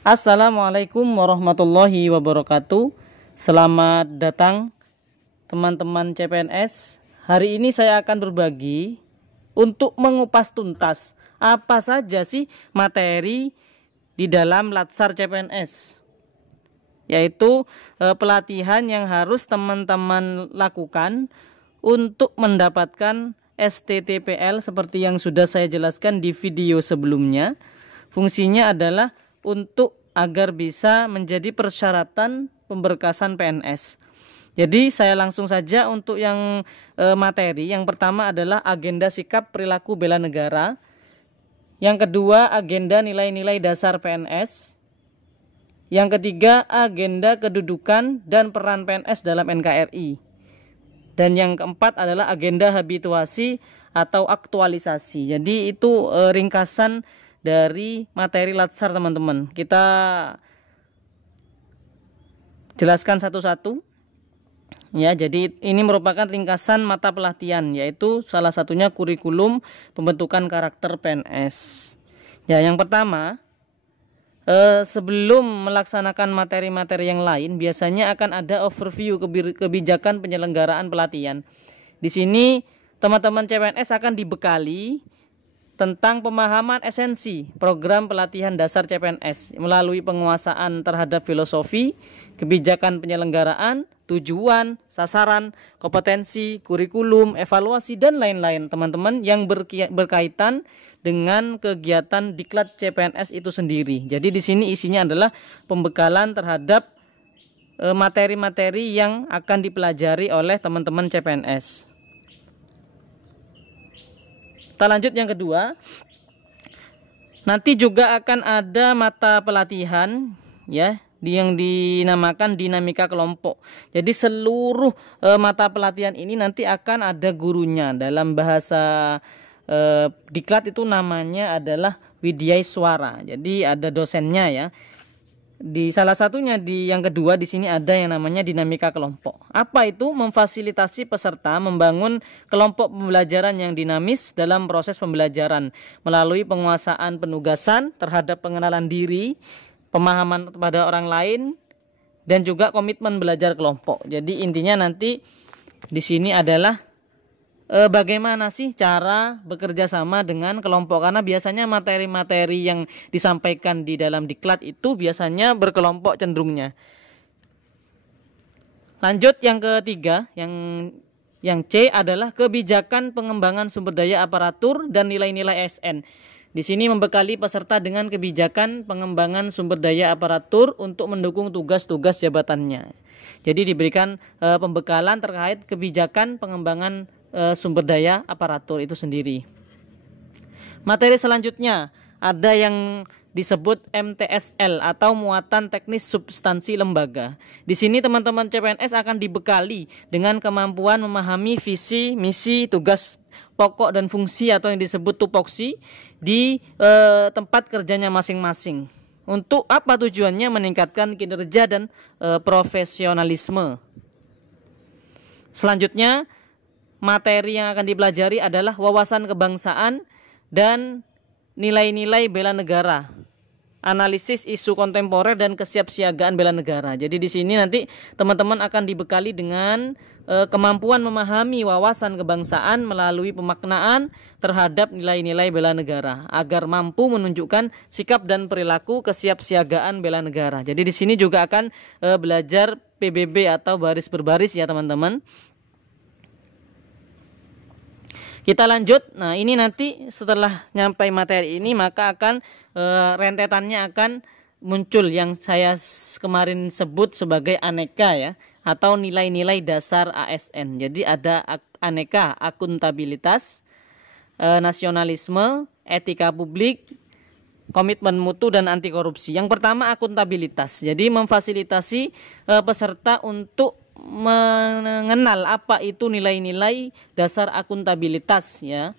Assalamualaikum warahmatullahi wabarakatuh. Selamat datang teman-teman CPNS. Hari ini saya akan berbagi untuk mengupas tuntas apa saja sih materi di dalam Latsar CPNS. Yaitu pelatihan yang harus teman-teman lakukan untuk mendapatkan STTPL seperti yang sudah saya jelaskan di video sebelumnya. Fungsinya adalah untuk agar bisa menjadi persyaratan pemberkasan PNS. Jadi saya langsung saja untuk yang materi. Yang pertama adalah agenda sikap perilaku bela negara. Yang kedua agenda nilai-nilai dasar PNS. Yang ketiga agenda kedudukan dan peran PNS dalam NKRI. Dan yang keempat adalah agenda habituasi atau aktualisasi. Jadi itu ringkasan dari materi Latsar teman-teman. Kita jelaskan satu-satu. Ya, jadi ini merupakan ringkasan mata pelatihan, yaitu salah satunya kurikulum pembentukan karakter PNS. Ya, yang pertama, sebelum melaksanakan materi-materi yang lain, biasanya akan ada overview kebijakan penyelenggaraan pelatihan. Di sini teman-teman CPNS akan dibekali tentang pemahaman esensi program pelatihan dasar CPNS melalui penguasaan terhadap filosofi, kebijakan penyelenggaraan, tujuan, sasaran, kompetensi, kurikulum, evaluasi, dan lain-lain teman-teman yang berkaitan dengan kegiatan diklat CPNS itu sendiri. Jadi di sini isinya adalah pembekalan terhadap materi-materi yang akan dipelajari oleh teman-teman CPNS. Kita lanjut yang kedua. Nanti juga akan ada mata pelatihan ya yang dinamakan dinamika kelompok. Jadi seluruh mata pelatihan ini nanti akan ada gurunya. Dalam bahasa diklat itu namanya adalah Widyaiswara. Jadi ada dosennya ya. Di salah satunya di yang kedua di sini ada yang namanya dinamika kelompok. Apa itu? Memfasilitasi peserta membangun kelompok pembelajaran yang dinamis dalam proses pembelajaran melalui penguasaan penugasan terhadap pengenalan diri, pemahaman kepada orang lain, dan juga komitmen belajar kelompok. Jadi intinya nanti di sini adalah bagaimana sih cara bekerja sama dengan kelompok, karena biasanya materi-materi yang disampaikan di dalam diklat itu biasanya berkelompok cenderungnya. Lanjut yang ketiga, yang C adalah kebijakan pengembangan sumber daya aparatur dan nilai-nilai ASN. Di sini membekali peserta dengan kebijakan pengembangan sumber daya aparatur untuk mendukung tugas-tugas jabatannya. Jadi diberikan pembekalan terkait kebijakan pengembangan sumber daya aparatur itu sendiri. Materi selanjutnya ada yang disebut MTSL atau muatan teknis substansi lembaga. Di sini teman-teman CPNS akan dibekali dengan kemampuan memahami visi, misi, tugas pokok dan fungsi atau yang disebut tupoksi di tempat kerjanya masing-masing. Untuk apa tujuannya? Meningkatkan kinerja dan profesionalisme. Selanjutnya materi yang akan dipelajari adalah wawasan kebangsaan dan nilai-nilai bela negara, analisis isu kontemporer dan kesiapsiagaan bela negara. Jadi di sini nanti teman-teman akan dibekali dengan kemampuan memahami wawasan kebangsaan melalui pemaknaan terhadap nilai-nilai bela negara agar mampu menunjukkan sikap dan perilaku kesiapsiagaan bela negara. Jadi di sini juga akan belajar PBB atau baris berbaris ya teman-teman. Kita lanjut. Nah, ini nanti setelah nyampe materi ini maka akan rentetannya akan muncul yang saya kemarin sebut sebagai aneka ya, atau nilai-nilai dasar ASN. Jadi ada aneka, akuntabilitas, nasionalisme, etika publik, komitmen mutu, dan anti korupsi. Yang pertama akuntabilitas. Jadi memfasilitasi peserta untuk mengenal apa itu nilai-nilai dasar akuntabilitas ya,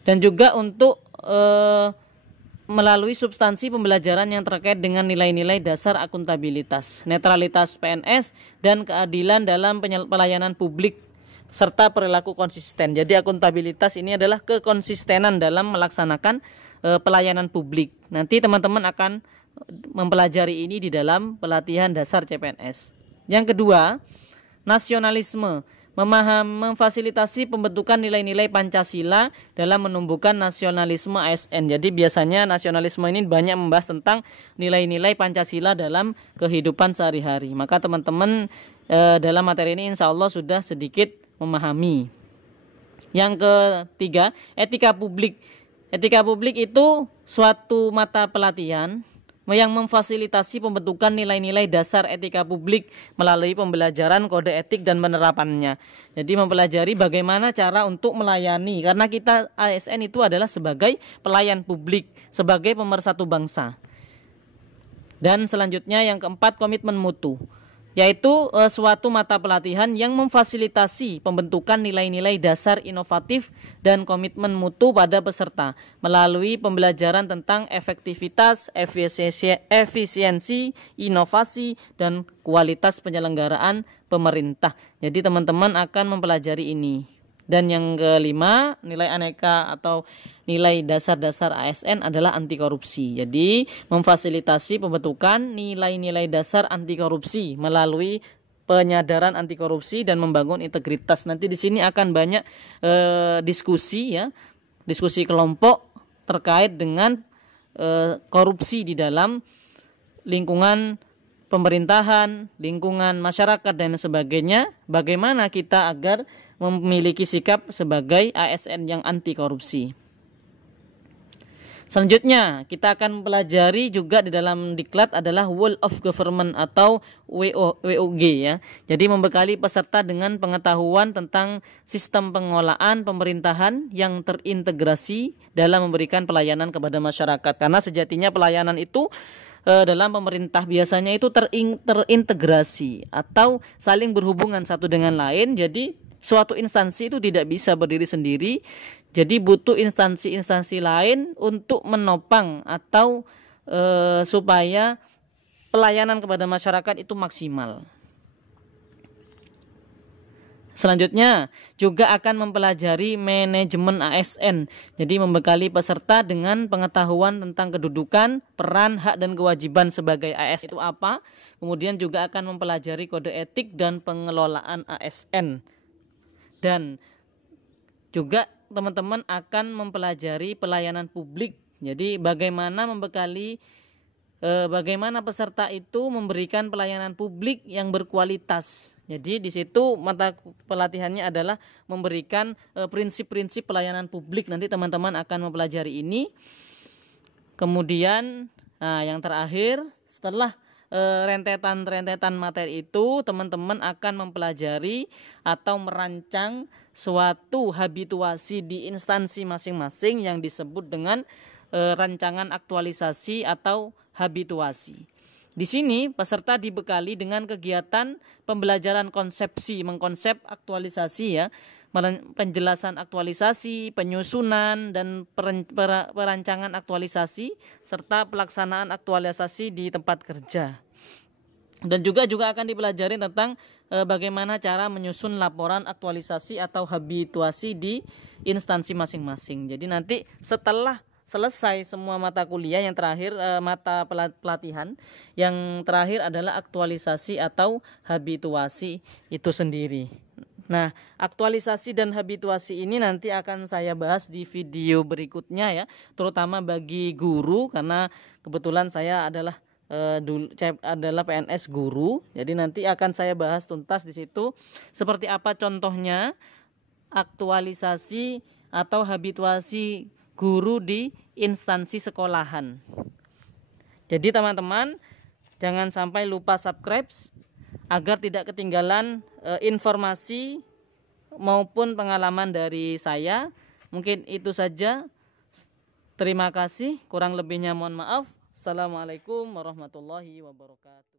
dan juga untuk melalui substansi pembelajaran yang terkait dengan nilai-nilai dasar akuntabilitas, netralitas PNS, dan keadilan dalam pelayanan publik serta perilaku konsisten. Jadi akuntabilitas ini adalah kekonsistenan dalam melaksanakan pelayanan publik. Nanti teman-teman akan mempelajari ini di dalam pelatihan dasar CPNS. Yang kedua, nasionalisme, memfasilitasi pembentukan nilai-nilai Pancasila dalam menumbuhkan nasionalisme ASN. Jadi biasanya nasionalisme ini banyak membahas tentang nilai-nilai Pancasila dalam kehidupan sehari-hari. Maka teman-teman dalam materi ini insya Allah sudah sedikit memahami. Yang ketiga, etika publik. Etika publik itu suatu mata pelatihan yang memfasilitasi pembentukan nilai-nilai dasar etika publik melalui pembelajaran kode etik dan penerapannya. Jadi mempelajari bagaimana cara untuk melayani, karena kita ASN itu adalah sebagai pelayan publik, sebagai pemersatu bangsa. Dan selanjutnya yang keempat, komitmen mutu, yaitu suatu mata pelatihan yang memfasilitasi pembentukan nilai-nilai dasar inovatif dan komitmen mutu pada peserta melalui pembelajaran tentang efektivitas, efisiensi, inovasi, dan kualitas penyelenggaraan pemerintah. Jadi teman-teman akan mempelajari ini. Dan yang kelima, nilai aneka atau nilai dasar-dasar ASN adalah anti korupsi. Jadi memfasilitasi pembentukan nilai-nilai dasar anti korupsi melalui penyadaran anti korupsi dan membangun integritas. Nanti di sini akan banyak diskusi ya, diskusi kelompok terkait dengan korupsi di dalam lingkungan pemerintahan, lingkungan masyarakat dan sebagainya. Bagaimana kita agar memiliki sikap sebagai ASN yang anti korupsi. Selanjutnya kita akan mempelajari juga di dalam diklat adalah Whole of Government atau WOG ya. Jadi membekali peserta dengan pengetahuan tentang sistem pengelolaan pemerintahan yang terintegrasi dalam memberikan pelayanan kepada masyarakat. Karena sejatinya pelayanan itu dalam pemerintah biasanya itu terintegrasi atau saling berhubungan satu dengan lain. Jadi suatu instansi itu tidak bisa berdiri sendiri, jadi butuh instansi-instansi lain untuk menopang atau supaya pelayanan kepada masyarakat itu maksimal. Selanjutnya juga akan mempelajari manajemen ASN. Jadi membekali peserta dengan pengetahuan tentang kedudukan, peran, hak dan kewajiban sebagai ASN itu apa. Kemudian juga akan mempelajari kode etik dan pengelolaan ASN. Dan juga teman-teman akan mempelajari pelayanan publik. Jadi bagaimana membekali bagaimana peserta itu memberikan pelayanan publik yang berkualitas. Jadi di situ mata pelatihannya adalah memberikan prinsip-prinsip pelayanan publik. Nanti teman-teman akan mempelajari ini. Kemudian yang terakhir, setelah rentetan materi itu, teman-teman akan mempelajari atau merancang suatu habituasi di instansi masing-masing yang disebut dengan rancangan aktualisasi atau habituasi. Di sini peserta dibekali dengan kegiatan pembelajaran konsepsi, mengkonsep aktualisasi ya, penjelasan aktualisasi, penyusunan dan perancangan aktualisasi serta pelaksanaan aktualisasi di tempat kerja. Dan juga akan dipelajari tentang bagaimana cara menyusun laporan aktualisasi atau habituasi di instansi masing-masing. Jadi nanti setelah selesai semua mata kuliah, yang terakhir mata pelatihan, yang terakhir adalah aktualisasi atau habituasi itu sendiri. Nah, aktualisasi dan habituasi ini nanti akan saya bahas di video berikutnya ya, terutama bagi guru, karena kebetulan saya adalah PNS guru. Jadi nanti akan saya bahas tuntas di situ seperti apa contohnya aktualisasi atau habituasi guru di instansi sekolahan. Jadi teman-teman jangan sampai lupa subscribe agar tidak ketinggalan informasi maupun pengalaman dari saya. Mungkin itu saja. Terima kasih. Kurang lebihnya mohon maaf. Assalamualaikum warahmatullahi wabarakatuh.